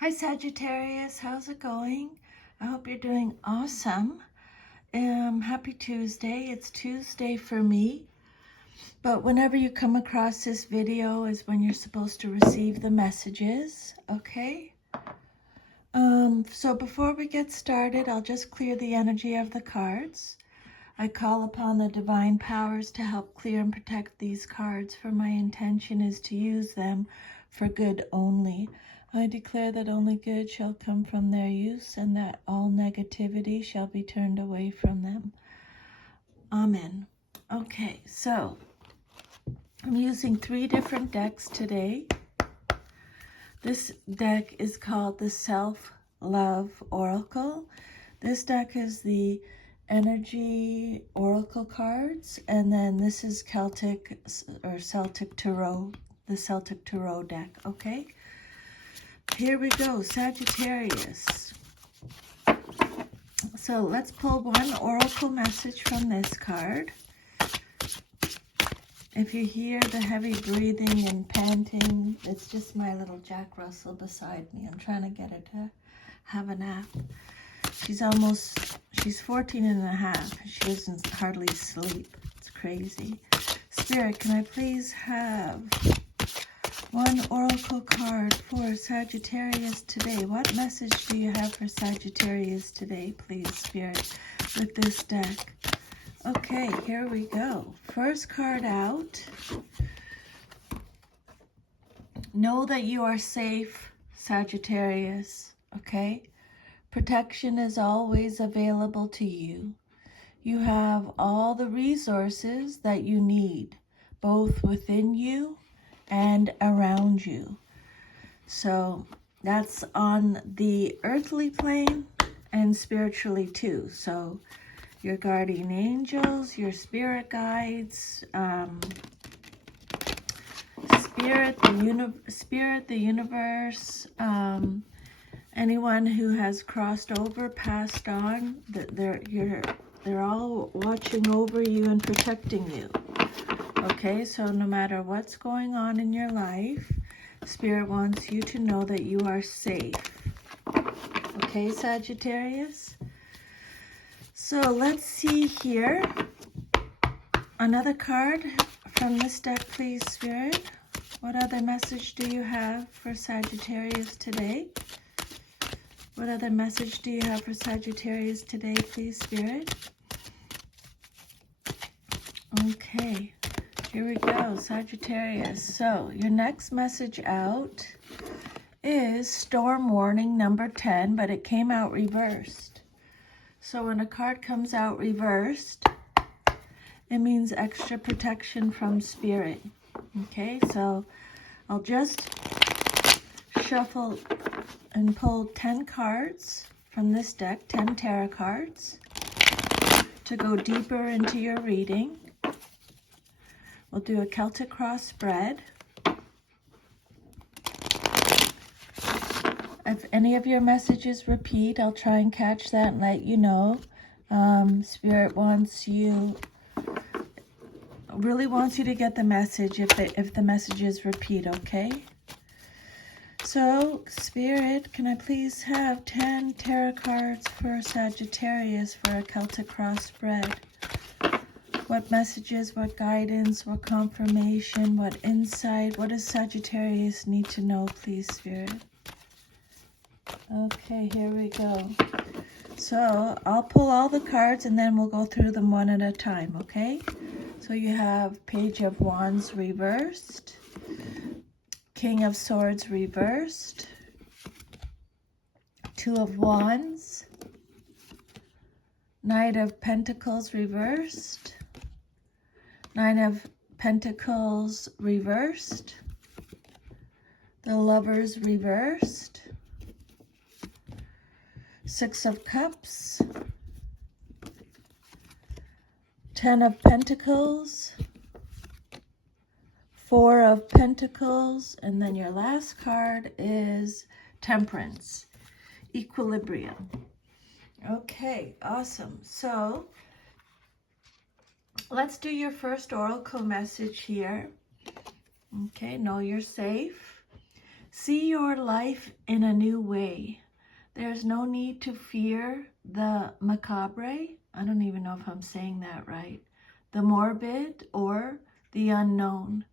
Hi Sagittarius, how's it going? I hope you're doing awesome. Happy Tuesday. It's Tuesday for me, but whenever you come across this video is when you're supposed to receive the messages, okay? So before we get started, I'll just clear the energy of the cards. I call upon the divine powers to help clear and protect these cards, for my intention is to use them for good only. I declare that only good shall come from their use, and that all negativity shall be turned away from them. Amen. Okay, so I'm using 3 different decks today. This deck is called the Self-Love Oracle. This deck is the Energy Oracle cards, and then this is Celtic Tarot, the Celtic Tarot deck, okay? Here we go, Sagittarius. So let's pull one oracle message from this card. If you hear the heavy breathing and panting, it's just my little Jack Russell beside me. I'm trying to get her to have a nap. She's 14 and a half. She doesn't hardly sleep. It's crazy. Spirit, can I please have one oracle card for Sagittarius today? What message do you have for Sagittarius today, please, Spirit, with this deck? Okay, here we go. First card out. Know that you are safe, Sagittarius, okay? Protection is always available to you. You have all the resources that you need, both within you and around you. So that's on the earthly plane and spiritually too. So your guardian angels, your spirit guides, spirit, the universe, anyone who has crossed over, passed on, they're all watching over you and protecting you. Okay, so no matter what's going on in your life, Spirit wants you to know that you are safe. Okay, Sagittarius? So let's see here. Another card from this deck, please, Spirit. What other message do you have for Sagittarius today? What other message do you have for Sagittarius today, please, Spirit? Okay. Here we go, Sagittarius. So your next message out is storm warning number 10, but it came out reversed. So when a card comes out reversed, it means extra protection from Spirit. Okay, so I'll just shuffle and pull 10 cards from this deck, 10 tarot cards, to go deeper into your reading. We'll do a Celtic cross spread. If any of your messages repeat, I'll try and catch that and let you know. Spirit really wants you to get the message if the messages repeat, okay? So, Spirit, can I please have 10 tarot cards for Sagittarius for a Celtic cross spread? What messages, what guidance, what confirmation, what insight, what does Sagittarius need to know, please, Spirit? Okay, here we go. So I'll pull all the cards and then we'll go through them one at a time, okay? So you have Page of Wands reversed, King of Swords reversed, Two of Wands, Knight of Pentacles reversed, Nine of Pentacles reversed, the Lovers reversed, Six of Cups, Ten of Pentacles, Four of Pentacles, and then your last card is Temperance, Equilibrium. Okay, awesome. So let's do your first oracle message here. Okay, know you're safe. See your life in a new way. There's no need to fear the macabre. I don't even know if I'm saying that right. The morbid or the unknown.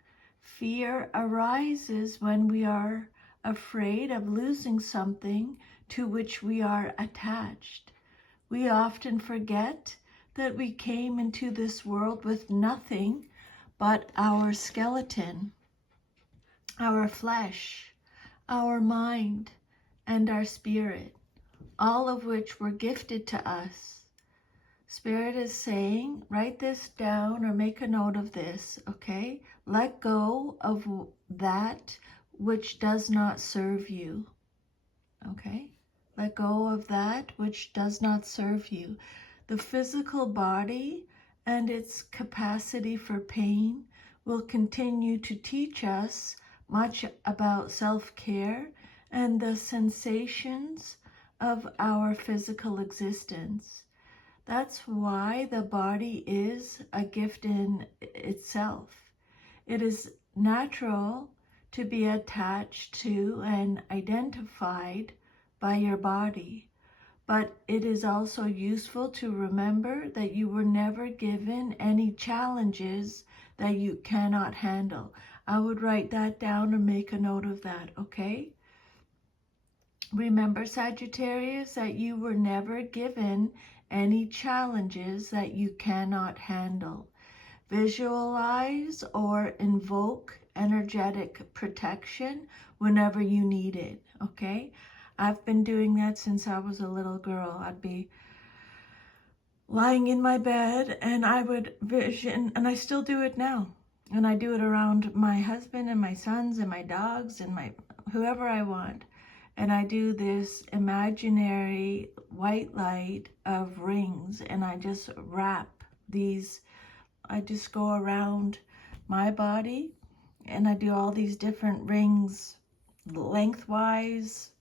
Fear arises when we are afraid of losing something to which we are attached. We often forget that we came into this world with nothing but our skeleton, our flesh, our mind, and our spirit, all of which were gifted to us. Spirit is saying, write this down or make a note of this, okay? Let go of that which does not serve you, okay? Let go of that which does not serve you. The physical body and its capacity for pain will continue to teach us much about self-care and the sensations of our physical existence. That's why the body is a gift in itself. It is natural to be attached to and identified by your body, but it is also useful to remember that you were never given any challenges that you cannot handle. I would write that down and make a note of that, okay? Remember, Sagittarius, that you were never given any challenges that you cannot handle. Visualize or invoke energetic protection whenever you need it, okay? I've been doing that since I was a little girl. I'd be lying in my bed and I would vision, and I still do it now. And I do it around my husband and my sons and my dogs and my whoever I want. And I do this imaginary white light of rings, and I just wrap these, I just go around my body and I do all these different rings, lengthwise,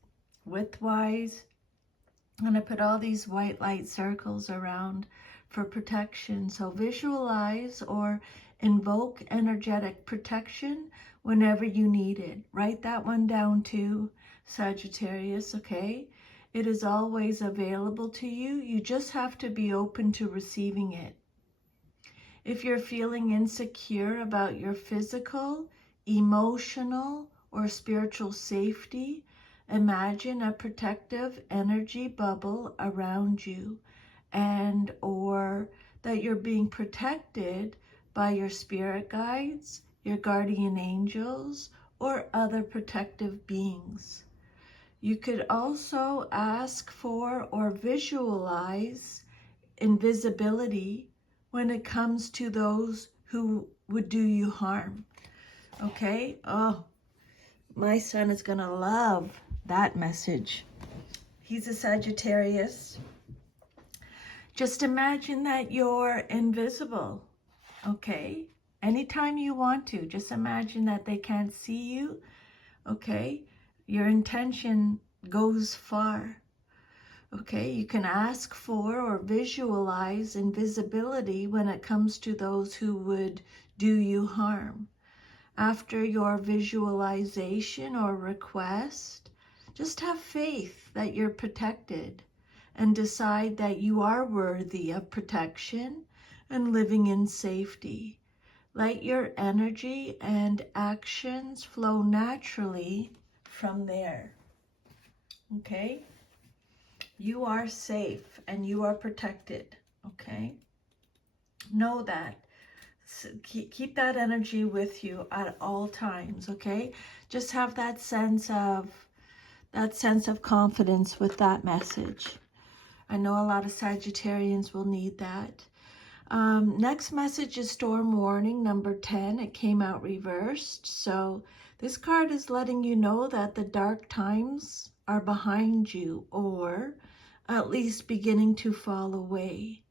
widthwise, and I put all these white light circles around for protection. So visualize or invoke energetic protection whenever you need it. Write that one down too, Sagittarius, okay? It is always available to you. You just have to be open to receiving it. If you're feeling insecure about your physical, emotional, or spiritual safety, imagine a protective energy bubble around you, and or that you're being protected by your spirit guides, your guardian angels, or other protective beings. You could also ask for or visualize invisibility when it comes to those who would do you harm. Okay? Oh, my son is going to love that message. He's a Sagittarius. Just imagine that you're invisible. Okay? Anytime you want to, just imagine that they can't see you. Okay? Your intention goes far. Okay, you can ask for or visualize invisibility when it comes to those who would do you harm. After your visualization or request, just have faith that you're protected and decide that you are worthy of protection and living in safety. Let your energy and actions flow naturally from there. Okay? You are safe and you are protected, okay? Know that. Keep that energy with you at all times, okay? Just have that sense of confidence with that message. I know a lot of Sagittarians will need that. Next message is Storm Warning number 10. It came out reversed. So this card is letting you know that the dark times are behind you, or at least beginning to fall away.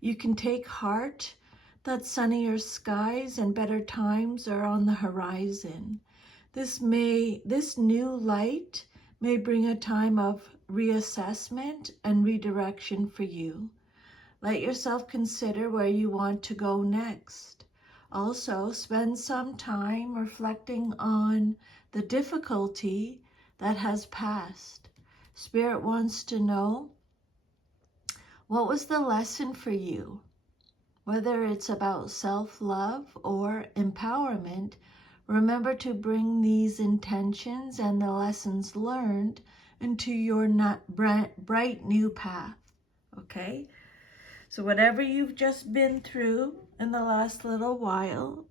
You can take heart that sunnier skies and better times are on the horizon. This new light may bring a time of reassessment and redirection for you. Let yourself consider where you want to go next. Also, spend some time reflecting on the difficulty that has passed. Spirit wants to know, what was the lesson for you? Whether it's about self-love or empowerment, remember to bring these intentions and the lessons learned into your bright new path, okay? So whatever you've just been through in the last little while,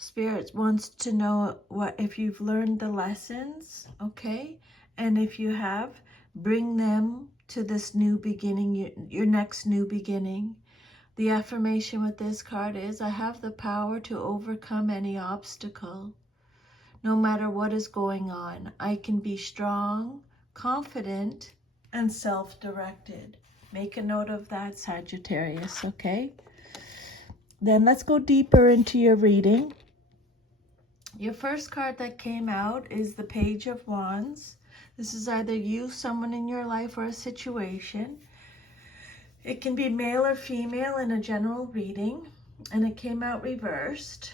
Spirit wants to know if you've learned the lessons, okay? And if you have, bring them to this new beginning, your next new beginning. The affirmation with this card is, I have the power to overcome any obstacle. No matter what is going on, I can be strong, confident, and self-directed. Make a note of that, Sagittarius, okay? Then let's go deeper into your reading. Your first card that came out is the Page of Wands. This is either you, someone in your life, or a situation. It can be male or female in a general reading, and it came out reversed.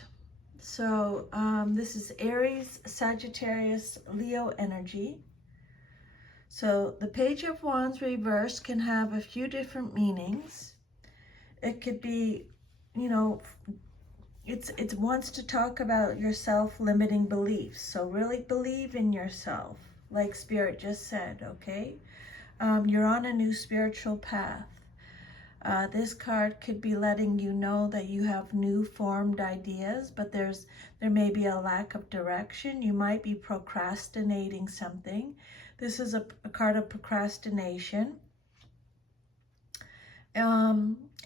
So this is Aries, Sagittarius, Leo energy. So the Page of Wands reversed can have a few different meanings. It could be, you know, it wants to talk about your self-limiting beliefs. So really believe in yourself, like Spirit just said, okay? You're on a new spiritual path. This card could be letting you know that you have new formed ideas, but there may be a lack of direction. You might be procrastinating something. This is a card of procrastination.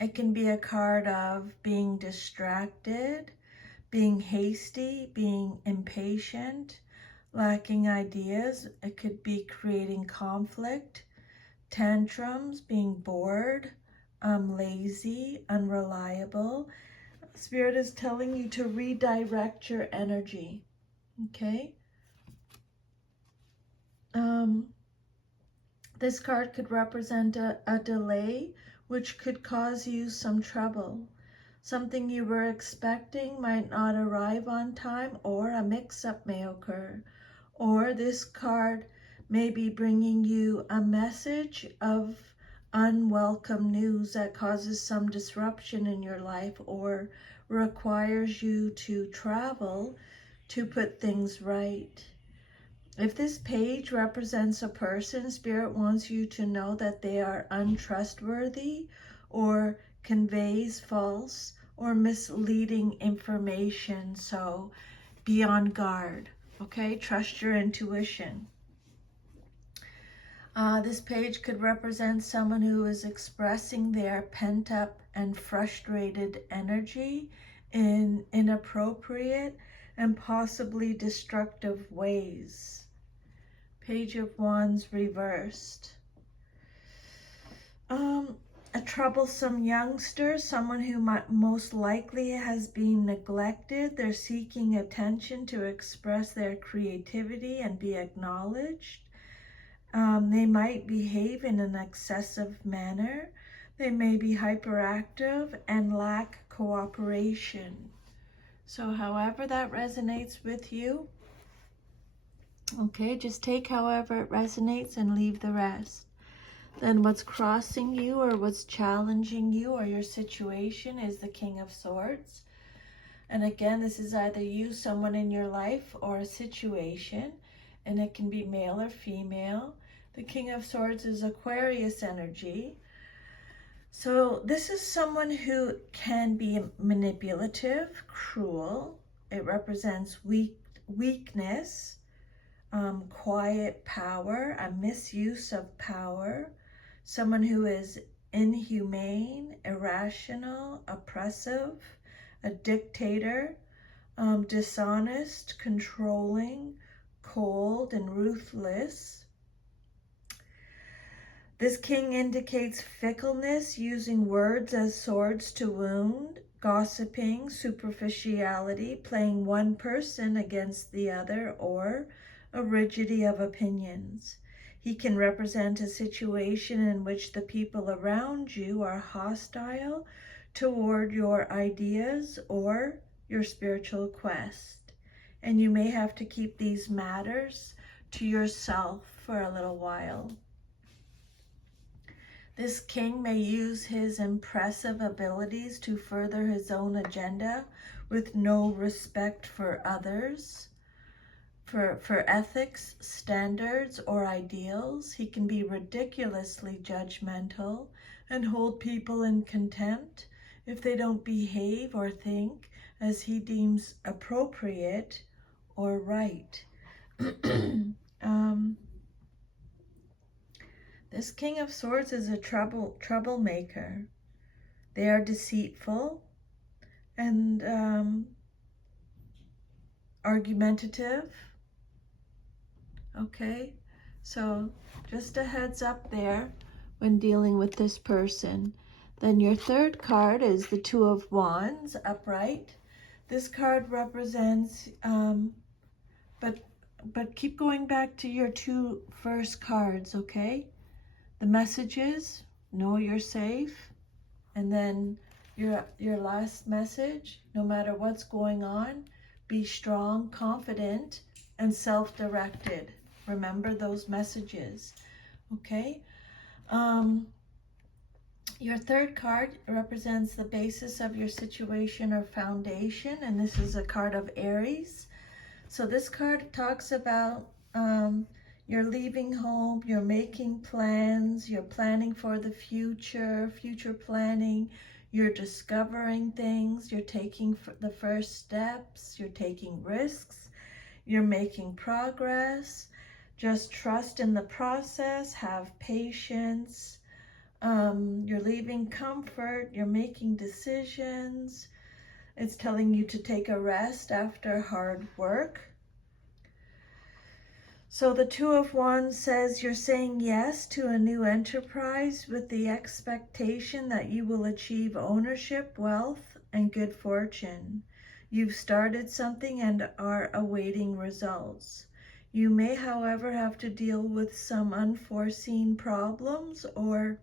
It can be a card of being distracted, being hasty, being impatient, lacking ideas. It could be creating conflict, tantrums, being bored, lazy, unreliable. Spirit is telling you to redirect your energy, okay? This card could represent a delay, which could cause you some trouble. Something you were expecting might not arrive on time, or a mix-up may occur. Or this card may be bringing you a message of unwelcome news that causes some disruption in your life or requires you to travel to put things right. If this page represents a person, Spirit wants you to know that they are untrustworthy or conveys false or misleading information. So be on guard, okay? Trust your intuition. This page could represent someone who is expressing their pent-up and frustrated energy in inappropriate and possibly destructive ways. Page of Wands reversed. A troublesome youngster, someone who most likely has been neglected. They're seeking attention to express their creativity and be acknowledged. They might behave in an excessive manner. They may be hyperactive and lack cooperation. So however that resonates with you, okay, just take however it resonates and leave the rest. Then what's crossing you or what's challenging you or your situation is the King of Swords. And again, this is either you, someone in your life, or a situation, and it can be male or female. The King of Swords is Aquarius energy. So this is someone who can be manipulative, cruel. It represents weakness, quiet power, a misuse of power, someone who is inhumane, irrational, oppressive, a dictator, dishonest, controlling, cold, and ruthless. This king indicates fickleness, using words as swords to wound, gossiping, superficiality, playing one person against the other, or a rigidity of opinions. He can represent a situation in which the people around you are hostile toward your ideas or your spiritual quest. and you may have to keep these matters to yourself for a little while. This king may use his impressive abilities to further his own agenda with no respect for others, for ethics, standards, or ideals. He can be ridiculously judgmental and hold people in contempt if they don't behave or think as he deems appropriate or right. This King of Swords is a troublemaker. They are deceitful and argumentative. Okay, so just a heads up there when dealing with this person. Then your third card is the Two of Wands, upright. This card represents, but keep going back to your two first cards, okay? The messages, know you're safe. And then your last message, no matter what's going on, be strong, confident, and self-directed. Remember those messages, okay? Your third card represents the basis of your situation or foundation, and this is a card of Aries. So this card talks about you're leaving home, you're making plans, you're planning for the future planning, you're discovering things, you're taking the first steps, you're taking risks, you're making progress. Just trust in the process, have patience. You're leaving comfort, you're making decisions. It's telling you to take a rest after hard work. So the Two of Wands says you're saying yes to a new enterprise with the expectation that you will achieve ownership, wealth, and good fortune. You've started something and are awaiting results. You may, however, have to deal with some unforeseen problems or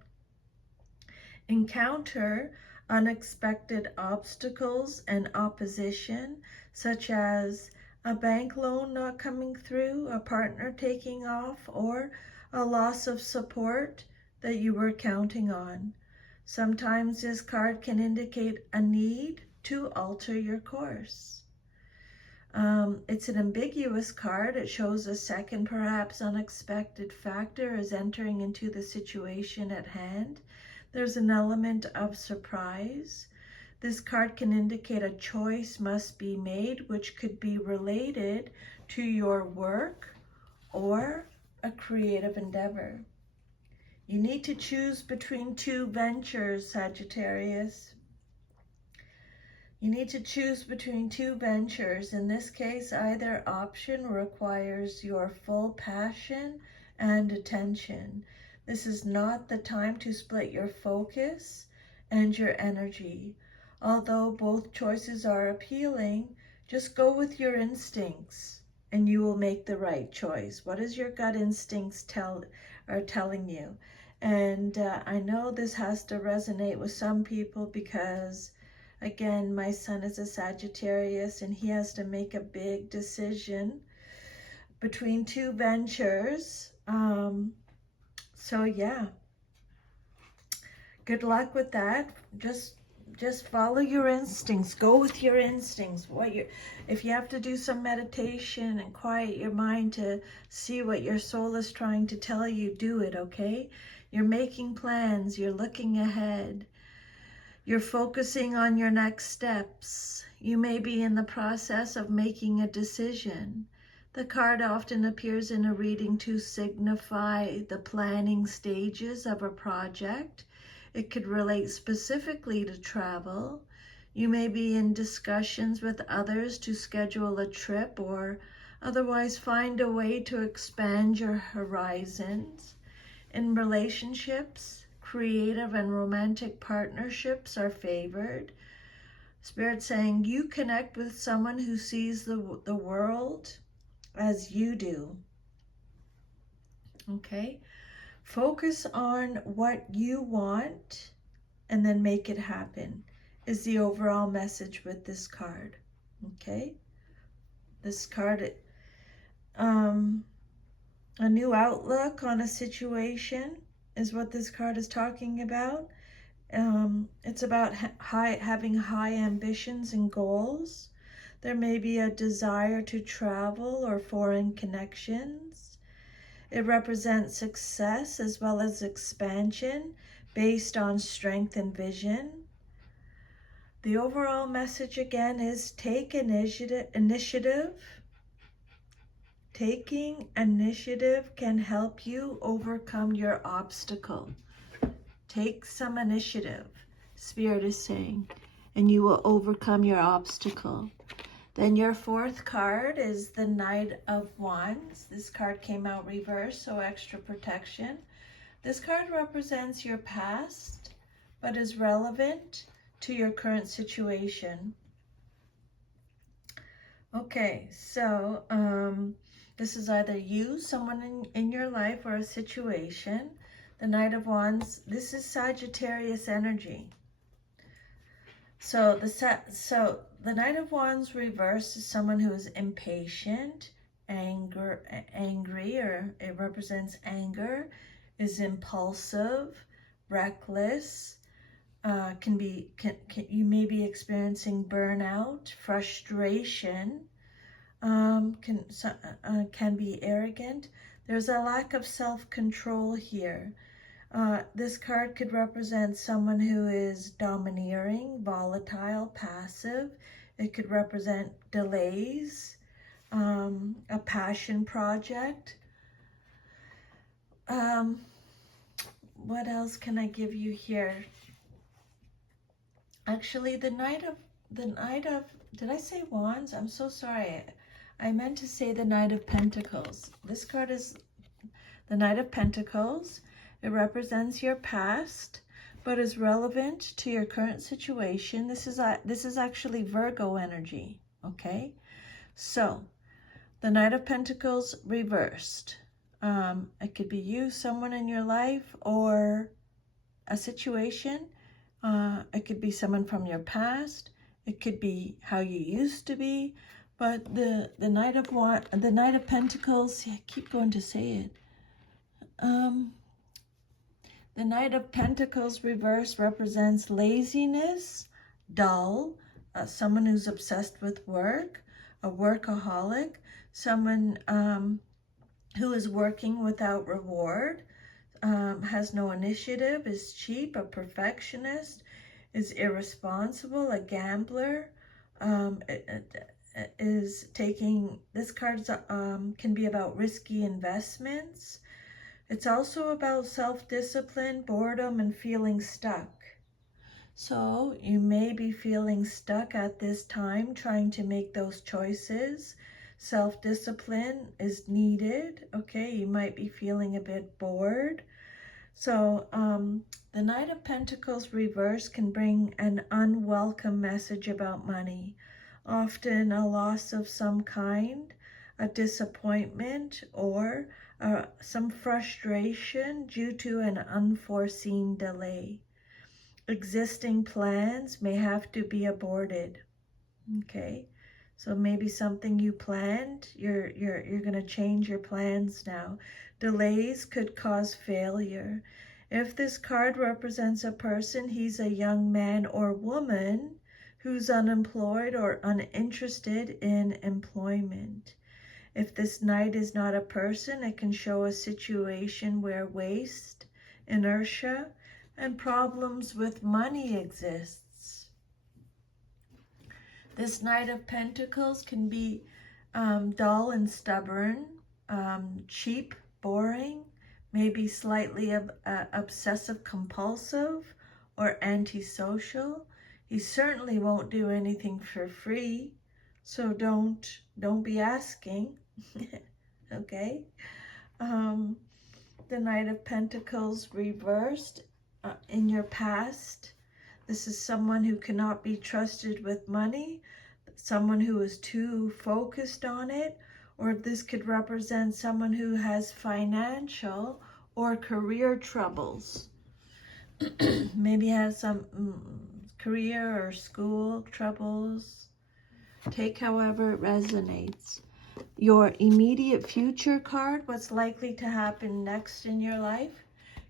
encounter unexpected obstacles and opposition, such as a bank loan not coming through, a partner taking off, or a loss of support that you were counting on. Sometimes this card can indicate a need to alter your course. It's an ambiguous card. It shows a second, perhaps unexpected factor is entering into the situation at hand. There's an element of surprise. This card can indicate a choice must be made, which could be related to your work or a creative endeavor. You need to choose between two ventures, Sagittarius. You need to choose between two ventures. In this case, either option requires your full passion and attention. This is not the time to split your focus and your energy. Although both choices are appealing, just go with your instincts and you will make the right choice. What does your gut instincts are telling you? And I know this has to resonate with some people because, again, my son is a Sagittarius and he has to make a big decision between two ventures. So yeah, good luck with that. Just follow your instincts. Go with your instincts. If you have to do some meditation and quiet your mind to see what your soul is trying to tell you, do it, okay? You're making plans. You're looking ahead. You're focusing on your next steps. You may be in the process of making a decision. The card often appears in a reading to signify the planning stages of a project. It could relate specifically to travel. You may be in discussions with others to schedule a trip or otherwise find a way to expand your horizons. In relationships, creative and romantic partnerships are favored. Spirit saying you connect with someone who sees the world as you do. Okay? Focus on what you want and then make it happen is the overall message with this card. Okay? This card, a new outlook on a situation is what this card is talking about. It's about having high ambitions and goals. There may be a desire to travel or foreign connections. It represents success as well as expansion based on strength and vision. The overall message again is take initiative. Taking initiative can help you overcome your obstacle. Take some initiative, Spirit is saying, and you will overcome your obstacle. Then your fourth card is the Knight of Wands. This card came out reversed, so extra protection. This card represents your past, but is relevant to your current situation. Okay, so this is either you, someone in your life, or a situation. The Knight of Wands, this is Sagittarius energy. So the Knight of Wands reversed is someone who is impatient, angry, or it represents anger, is impulsive, reckless. You may be experiencing burnout, frustration. Can be arrogant. There's a lack of self-control here. This card could represent someone who is domineering, volatile, passive. It could represent delays, a passion project. What else can I give you here? Actually, the Knight of, did I say Wands? I'm so sorry. I meant to say the Knight of Pentacles. This card is the Knight of Pentacles. It represents your past, but is relevant to your current situation. This is actually Virgo energy, okay? So, the Knight of Pentacles reversed. It could be you, someone in your life, or a situation. It could be someone from your past. It could be how you used to be. But the Knight of Pentacles, I keep going to say it. The Knight of Pentacles reverse represents laziness, dull, someone who's obsessed with work, a workaholic, someone who is working without reward, has no initiative, is cheap, a perfectionist, is irresponsible, a gambler, is taking, this card can be about risky investments. It's also about self-discipline, boredom, and feeling stuck. So you may be feeling stuck at this time, trying to make those choices. Self-discipline is needed, okay? You might be feeling a bit bored. So the Knight of Pentacles reverse can bring an unwelcome message about money, often a loss of some kind, a disappointment, or some frustration due to an unforeseen delay. Existing plans may have to be aborted, okay? So maybe something you planned, you're going to change your plans now. Delays could cause failure. If this card represents a person, he's a young man or woman who's unemployed or uninterested in employment. If this Knight is not a person, it can show a situation where waste, inertia, and problems with money exists. This Knight of Pentacles can be dull and stubborn, cheap, boring, maybe slightly obsessive compulsive, or antisocial. He certainly won't do anything for free, so don't be asking. Okay. The Knight of Pentacles reversed in your past. This is someone who cannot be trusted with money, someone who is too focused on it, or this could represent someone who has financial or career troubles. Maybe has some career or school troubles. Take however it resonates. Your immediate future card, what's likely to happen next in your life.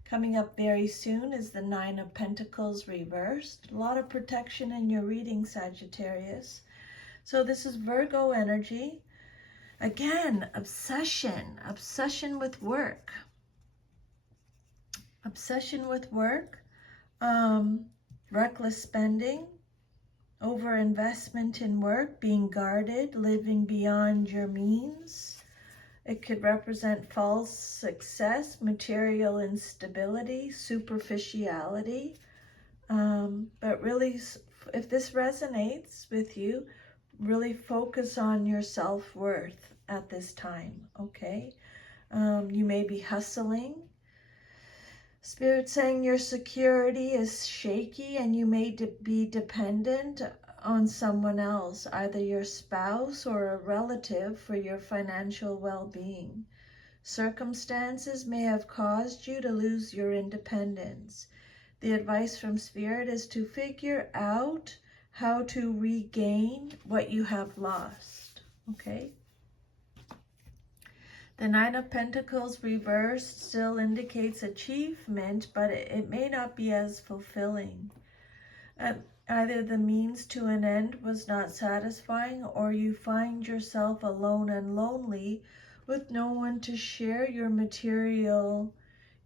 Coming up very soon is the Nine of Pentacles reversed. A lot of protection in your reading, Sagittarius. So this is Virgo energy. Again, obsession with work. Obsession with work, reckless spending, overinvestment in work, being guarded, living beyond your means. It could represent false success, material instability, superficiality. But really, if this resonates with you, really focus on your self-worth at this time, okay? You may be hustling. Spirit saying your security is shaky and you may be dependent on someone else, either your spouse or a relative, for your financial well-being. Circumstances may have caused you to lose your independence. The advice from Spirit is to figure out how to regain what you have lost, okay? The Nine of Pentacles reversed still indicates achievement, but it may not be as fulfilling. Either the means to an end was not satisfying, or you find yourself alone and lonely with no one to share your material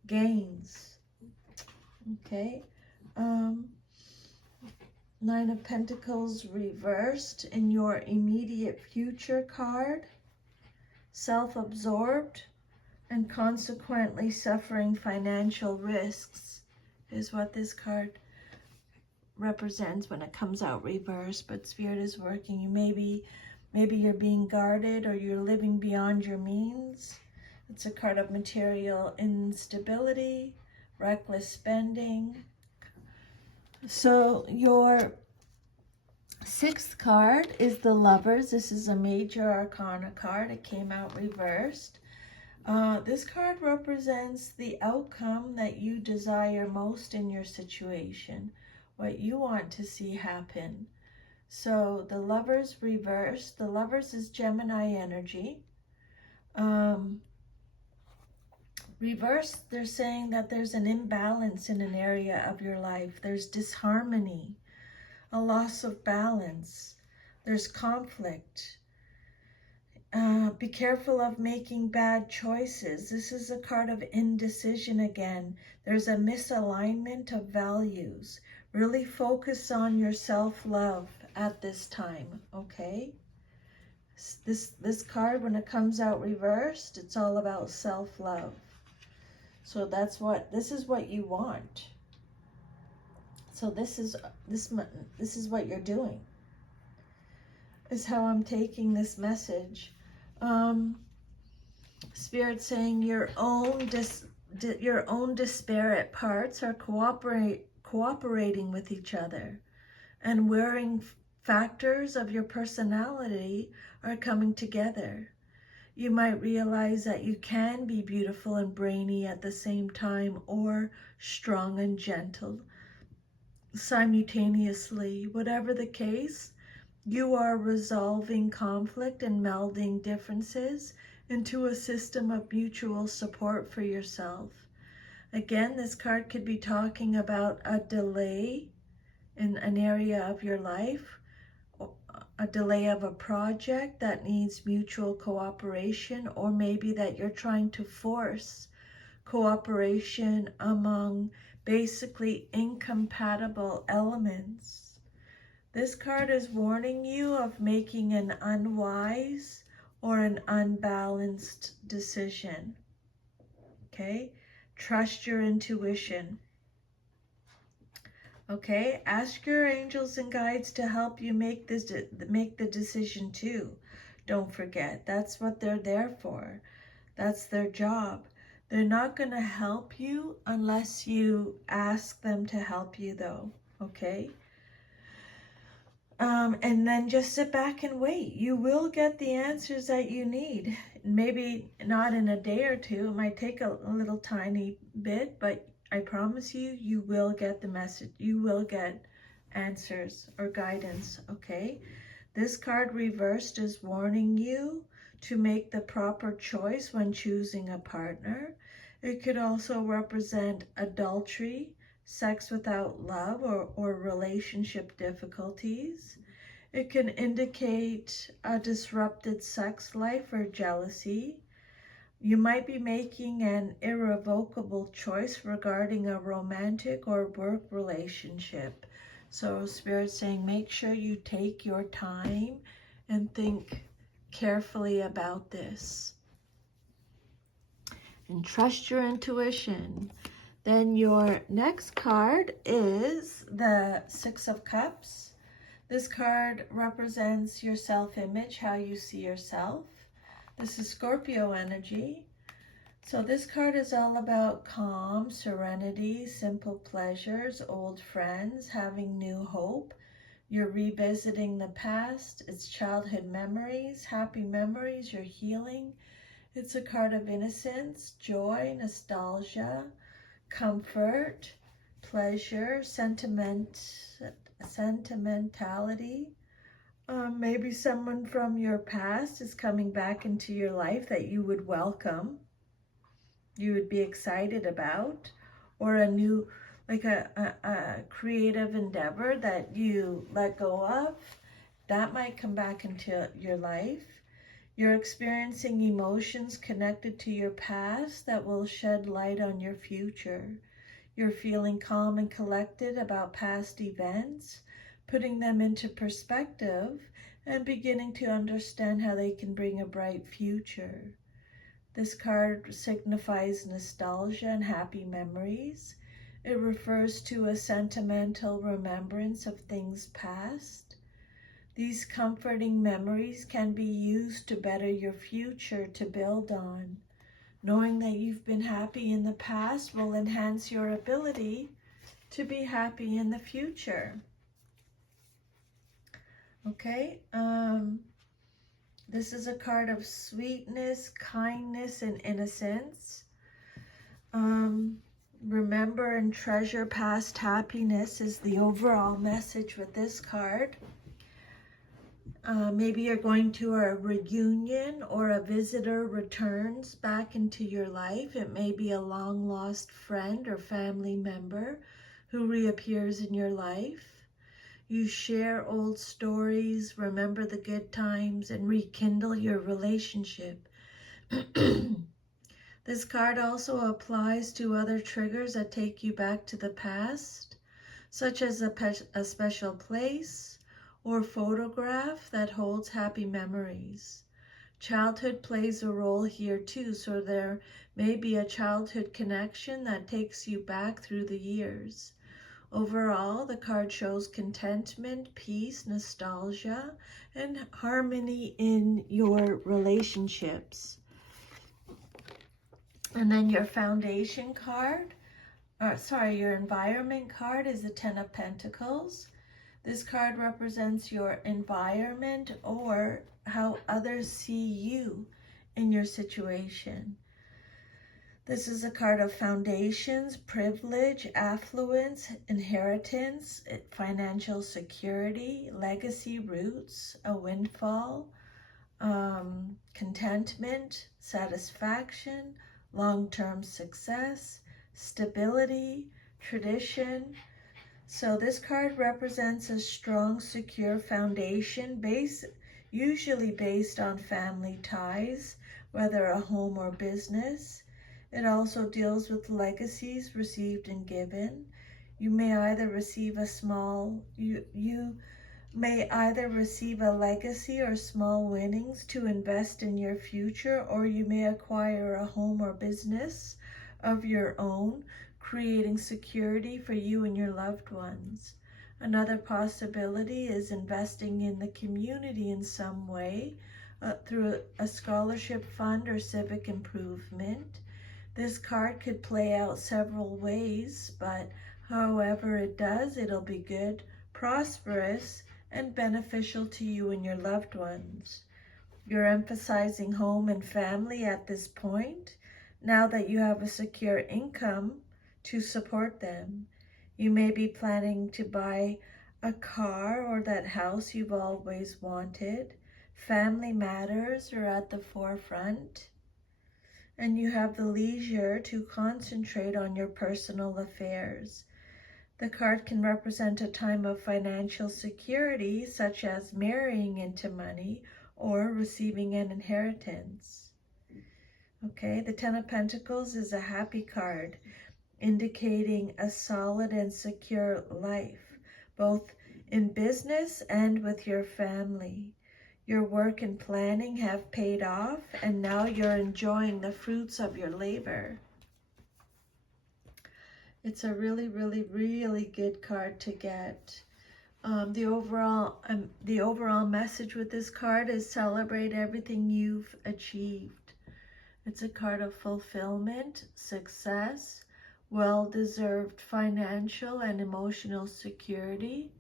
gains. Okay. Nine of Pentacles reversed in your immediate future card. Self-absorbed and consequently suffering financial risks is what this card represents when it comes out reversed. But Spirit is working. You maybe you're being guarded, or you're living beyond your means. It's a card of material instability, reckless spending. So your sixth card is the Lovers. This is a major arcana card. It came out reversed. This card represents the outcome that you desire most in your situation, what you want to see happen. So the Lovers reversed. The Lovers is Gemini energy. Reversed, they're saying that there's an imbalance in an area of your life. There's disharmony, a loss of balance. There's conflict. Be careful of making bad choices. This is a card of indecision again. There's a misalignment of values. Really focus on your self-love at this time, okay? This card, when it comes out reversed, it's all about self-love. So this is what you want. So this is what you're doing. Is how I'm taking this message. Spirit saying your own disparate parts are cooperating with each other, and wearing factors of your personality are coming together. You might realize that you can be beautiful and brainy at the same time, or strong and gentle simultaneously. Whatever the case, you are resolving conflict and melding differences into a system of mutual support for yourself. Again, this card could be talking about a delay in an area of your life, a delay of a project that needs mutual cooperation, or maybe that you're trying to force cooperation among basically incompatible elements. This card is warning you of making an unwise or an unbalanced decision. Okay? Trust your intuition. Okay? Ask your angels and guides to help you make the decision too. Don't forget, that's what they're there for. That's their job. They're not going to help you unless you ask them to help you, though. Okay? And then just sit back and wait. You will get the answers that you need. Maybe not in a day or two. It might take a little tiny bit, but I promise you, you will get the message. You will get answers or guidance, okay? This card reversed is warning you to make the proper choice when choosing a partner. It could also represent adultery, sex without love, or relationship difficulties. It can indicate a disrupted sex life or jealousy. You might be making an irrevocable choice regarding a romantic or work relationship. So Spirit's saying make sure you take your time and think carefully about this. And trust your intuition. Then your next card is the Six of Cups. This card represents your self-image, how you see yourself. This is Scorpio energy. So this card is all about calm, serenity, simple pleasures, old friends, having new hope. You're revisiting the past. It's childhood memories, happy memories, you're healing. It's a card of innocence, joy, nostalgia, comfort, pleasure, sentimentality. Maybe someone from your past is coming back into your life that you would welcome, you would be excited about, or a new, like a creative endeavor that you let go of, that might come back into your life. You're experiencing emotions connected to your past that will shed light on your future. You're feeling calm and collected about past events, putting them into perspective and beginning to understand how they can bring a bright future. This card signifies nostalgia and happy memories. It refers to a sentimental remembrance of things past. These comforting memories can be used to better your future, to build on. Knowing that you've been happy in the past will enhance your ability to be happy in the future. Okay, this is a card of sweetness, kindness, and innocence. Remember and treasure past happiness is the overall message with this card. Maybe you're going to a reunion or a visitor returns back into your life. It may be a long-lost friend or family member who reappears in your life. You share old stories, remember the good times, and rekindle your relationship. This card also applies to other triggers that take you back to the past, such as a special place or photograph that holds happy memories. Childhood plays a role here too, so there may be a childhood connection that takes you back through the years. Overall, the card shows contentment, peace, nostalgia, and harmony in your relationships. And then your foundation card, your environment card is the Ten of Pentacles. This card represents your environment or how others see you in your situation. This is a card of foundations, privilege, affluence, inheritance, financial security, legacy, roots, a windfall, contentment, satisfaction, long-term success, stability, tradition. So this card represents a strong, secure foundation usually based on family ties, whether a home or business. It also deals with legacies received and given. You may either receive you may either receive a legacy or small winnings to invest in your future, or you may acquire a home or business of your own, creating security for you and your loved ones. Another possibility is investing in the community in some way, through a scholarship fund or civic improvement. This card could play out several ways, but however it does, it'll be good, prosperous, and beneficial to you and your loved ones. You're emphasizing home and family at this point, now that you have a secure income to support them. You may be planning to buy a car or that house you've always wanted. Family matters are at the forefront, and you have the leisure to concentrate on your personal affairs. The card can represent a time of financial security, such as marrying into money or receiving an inheritance. Okay, the Ten of Pentacles is a happy card, indicating a solid and secure life, both in business and with your family. Your work and planning have paid off, and now you're enjoying the fruits of your labor. It's a really, really, really good card to get. The overall message with this card is celebrate everything you've achieved. It's a card of fulfillment, success, well-deserved financial and emotional security.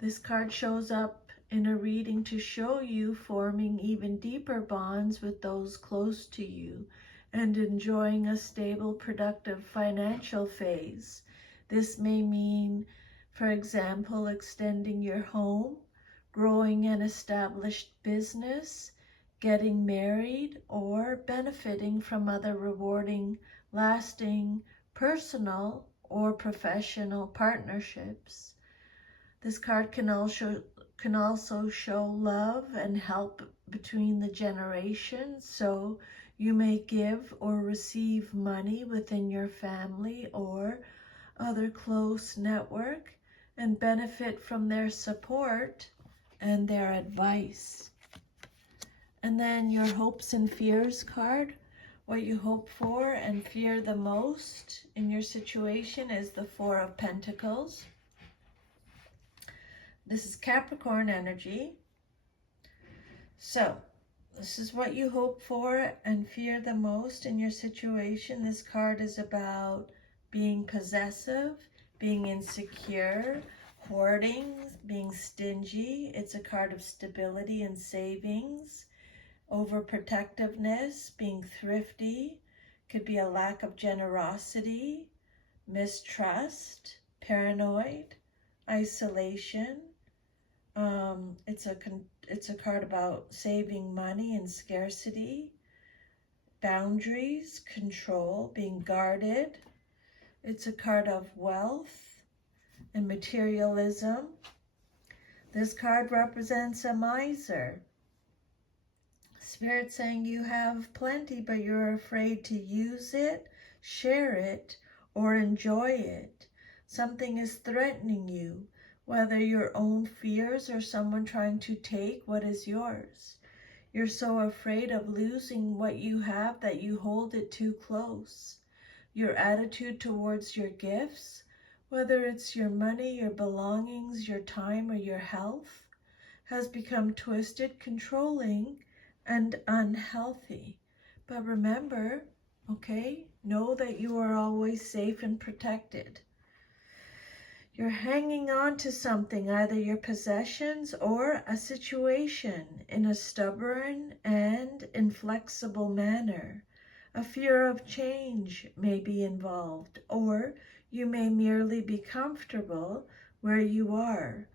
This card shows up in a reading to show you forming even deeper bonds with those close to you and enjoying a stable, productive financial phase. This may mean, for example, extending your home, growing an established business, getting married, or benefiting from other rewarding, lasting, personal or professional partnerships. This card can also show love and help between the generations, so you may give or receive money within your family or other close network and benefit from their support and their advice. And then your hopes and fears card. What you hope for and fear the most in your situation is the Four of Pentacles. This is Capricorn energy. So, this is what you hope for and fear the most in your situation. This card is about being possessive, being insecure, hoarding, being stingy. It's a card of stability and savings. Overprotectiveness, being thrifty, could be a lack of generosity, mistrust, paranoid, isolation. It's a card about saving money and scarcity, boundaries, control, being guarded. It's a card of wealth and materialism. This card represents a miser. Spirit saying you have plenty, but you're afraid to use it, share it, or enjoy it. Something is threatening you, whether your own fears or someone trying to take what is yours. You're so afraid of losing what you have that you hold it too close. Your attitude towards your gifts, whether it's your money, your belongings, your time, or your health, has become twisted, controlling, and unhealthy. But remember, okay, know that you are always safe and protected. You're hanging on to something, either your possessions or a situation, in a stubborn and inflexible manner. A fear of change may be involved, or you may merely be comfortable where you are.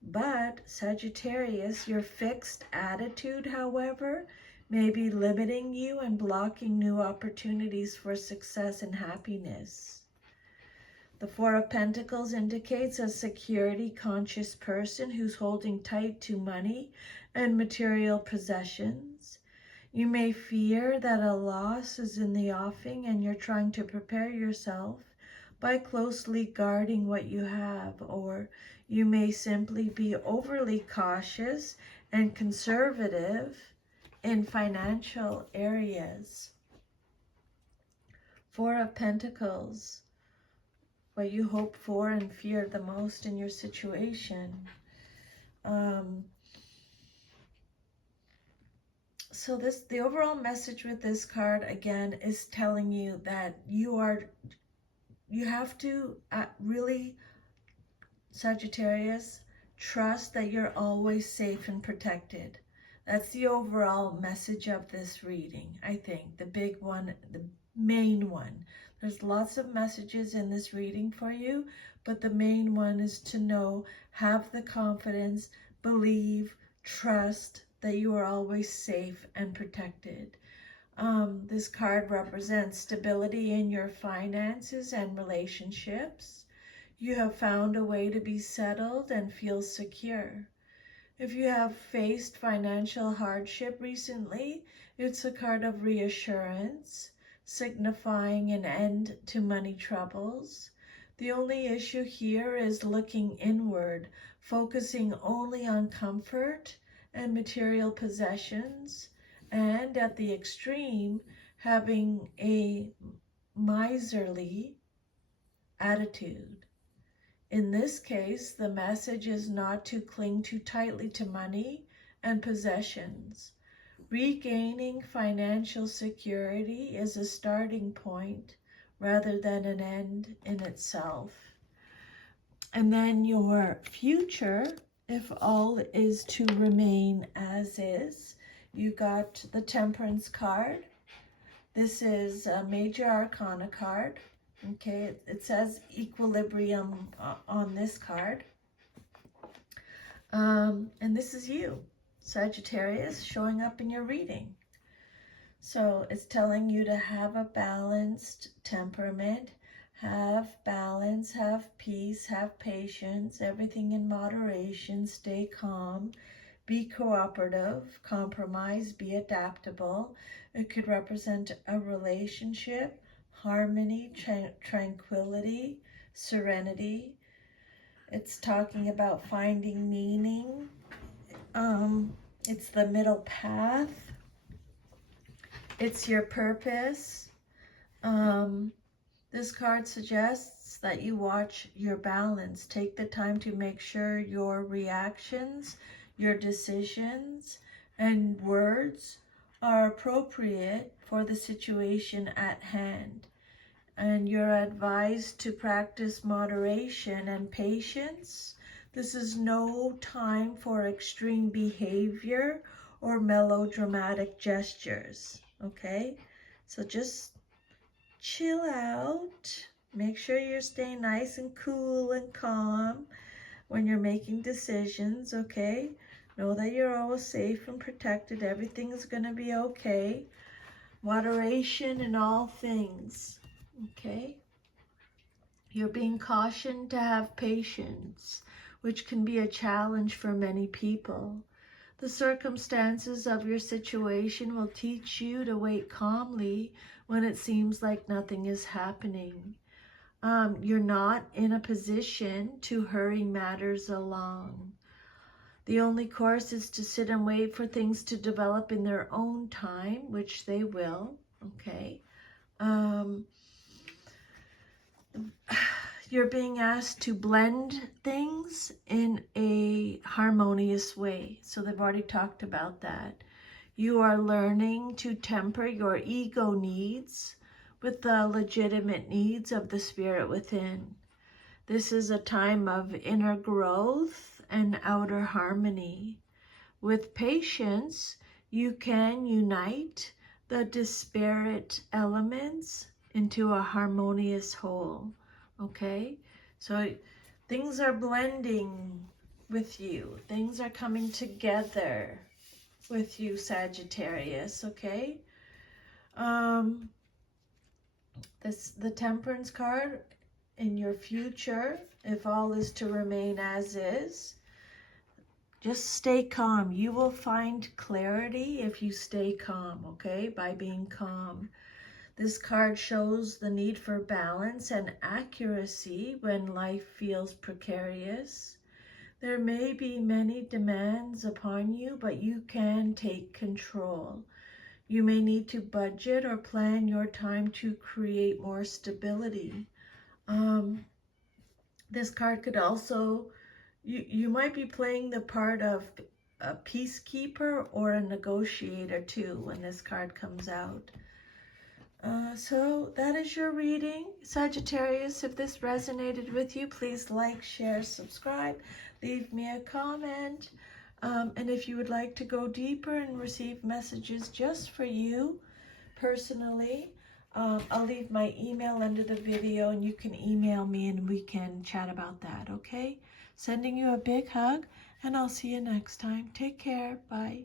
But, Sagittarius, your fixed attitude, however, may be limiting you and blocking new opportunities for success and happiness. The Four of Pentacles indicates a security-conscious person who's holding tight to money and material possessions. You may fear that a loss is in the offing, and you're trying to prepare yourself by closely guarding what you have, or you may simply be overly cautious and conservative in financial areas. Four of Pentacles, what you hope for and fear the most in your situation. So the overall message with this card, again, is telling you that you have to really, Sagittarius, trust that you're always safe and protected. That's the overall message of this reading, I think. The big one, the main one. There's lots of messages in this reading for you, but the main one is to know, have the confidence, believe, trust that you are always safe and protected. This card represents stability in your finances and relationships. You have found a way to be settled and feel secure. If you have faced financial hardship recently, it's a card of reassurance, signifying an end to money troubles. The only issue here is looking inward, focusing only on comfort and material possessions, and at the extreme, having a miserly attitude. In this case, the message is not to cling too tightly to money and possessions. Regaining financial security is a starting point rather than an end in itself. And then your future, if all is to remain as is, you got the Temperance card. This is a Major Arcana card. Okay, it says equilibrium on this card. And this is you, Sagittarius, showing up in your reading. So it's telling you to have a balanced temperament, have balance, have peace, have patience, everything in moderation, stay calm, be cooperative, compromise, be adaptable. It could represent a relationship, harmony, tranquility, serenity. It's talking about finding meaning. It's the middle path. It's your purpose. This card suggests that you watch your balance. Take the time to make sure your reactions, your decisions, and words are appropriate for the situation at hand. And you're advised to practice moderation and patience. This is no time for extreme behavior or melodramatic gestures, okay? So just chill out. Make sure you're staying nice and cool and calm when you're making decisions, okay? Know that you're always safe and protected. Everything's gonna be okay. Moderation in all things, okay? You're being cautioned to have patience, which can be a challenge for many people. The circumstances of your situation will teach you to wait calmly when it seems like nothing is happening. You're not in a position to hurry matters along. The only course is to sit and wait for things to develop in their own time, which they will, okay? You're being asked to blend things in a harmonious way. So they've already talked about that. You are learning to temper your ego needs with the legitimate needs of the spirit within. This is a time of inner growth and outer harmony. With patience, you can unite the disparate elements into a harmonious whole. Okay, so things are blending with you. Things are coming together with you, Sagittarius, okay? The Temperance card, in your future, if all is to remain as is, just stay calm. You will find clarity if you stay calm, okay? By being calm. This card shows the need for balance and accuracy when life feels precarious. There may be many demands upon you, but you can take control. You may need to budget or plan your time to create more stability. This card could also, you might be playing the part of a peacekeeper or a negotiator too when this card comes out. So that is your reading, Sagittarius. If this resonated with you, please like, share, subscribe, leave me a comment. And if you would like to go deeper and receive messages just for you personally, I'll leave my email under the video, and you can email me and we can chat about that, okay? Sending you a big hug, and I'll see you next time. Take care. Bye.